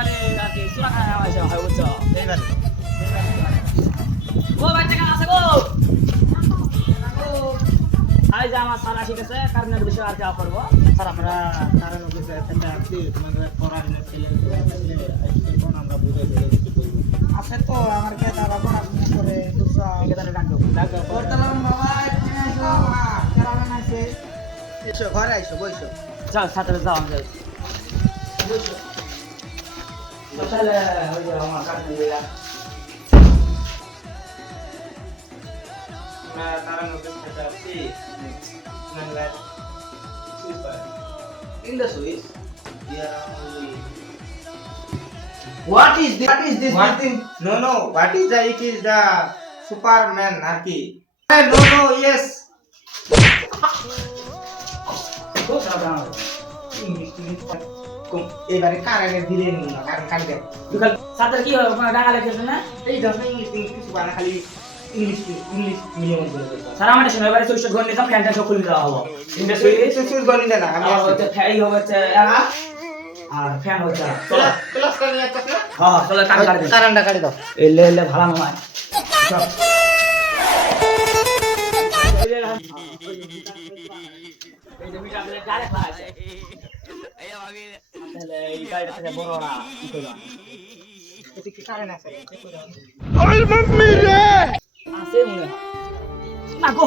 এবারে আর কি সুরা খায় আইসা হয় বুঝছো এইবারে ও বাচ্চা কেন আছে গো আই যে আমার সারা ঠিক আছে কারণের বিষয় আর কি করবো স্যার আমরা কারণ অফিসে একটা আসছি তোমাদের পড়াশোনা ছেলে কোন আমরা বুঝে কিছু বলবো আছে তো আমার কে দাদা পড়াশোনা করে বুঝছো ঠিক আছে ডাক দাও করতাম বাবা এখানে আসো কারণ আছে এসো ঘরে আইসো বইসো যাও সাথে যাও আমি যাই বুঝছো তাহলে ওই যে আমার কাছে নিয়ে আমরা কারণ অফিসে আসছি বাংলার super in the Swiss here only what is this what thing no what is the it is the superman arki no yes খুব সাবধান এবারে কারণে দিলে না কারণ কাটবে দুকাল সাথে কি হয় ওখানে ডাকা লেখেছে না এই ধরনের ইংলিশ কিছু বানা খালি ইংলিশ মিলিয়ন করে সারা আমাদের সময় এবারে সুইচ ঘর নিতাম ফ্যানটা সব খুলে দেওয়া হবো ইন্ডাস্ট্রি সুইচ গনি না আমি হচ্ছে ফ্যাই হচ্ছে আর ফ্যান হচ্ছে ক্লাস করে নিয়ে আসছ না হ্যাঁ চলে টাকা কাট দে কারণটা কাটি দাও এলে এলে ভালো নয় এই যে মিটার প্লেট ডাইরেক্ট লাগাইছে তাহলে এই গাড়িটা থেকে বড় না কি করবা এতে কি কারণ আছে আছে মনে হয় না গো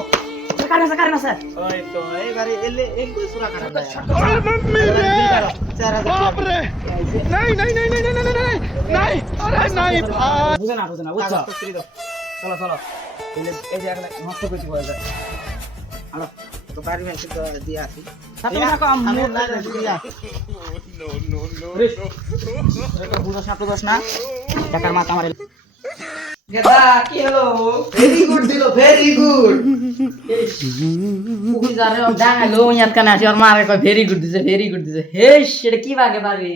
কারেন আছে ওই তো এবারে এলে একটু সুরা কারণ বুঝে না বুঝছো চলো চলো এই যে একটা নষ্ট করে দিতে যায় হ্যালো তো বাড়ি মেসে তো দিয়ে আসি সাথে থাকো আমি আমি না দিয়া বুঝো সাথে দোষ না টাকার মাথা আমার গেদা কি হলো ভেরি গুড দিলো ভেরি গুড পুকি জারে ডাঙালো ইয়াত কানে আসি আর মারে কয় ভেরি গুড দিছে হে সেটা কি বাগে পারে